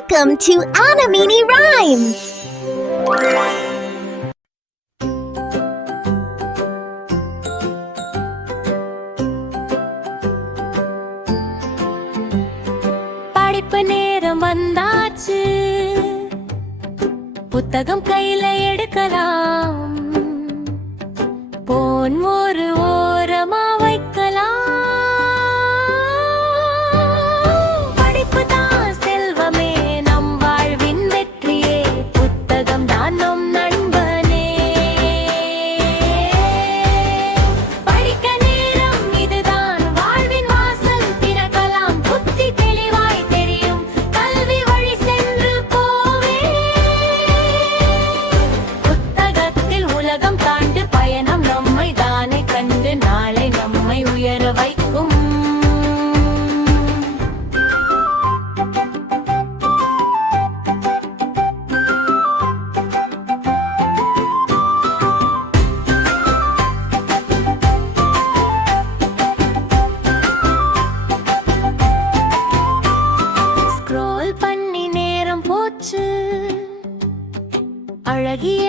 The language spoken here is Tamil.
Welcome to Anamini Rhymes! படிப்பு நேரம் வந்தாச்சு, புத்தகம் கையில எடுக்கலாம், போன் ஒரு ஓரமா வைக்கலாம். படிப்பு தான் செல்வமே, நம் வாழ்வின் வெற்றியே, புத்தகம் தான் நம் நண்பனே. படிக்க நேரம் இதுதான், வாழ்வின் வாசல் திறக்கலாம், புத்தி தெளிவாய் தெரியும், கல்வி வழி சென்று போவே. புத்தகத்தில் உலகம் தாண்டு பயணம் நம்மை தானே கண்டு நாளை நம்மை உயர வைக்கும். ஸ்க்ரோல் பண்ணி நேரம் போச்சு, அழகிய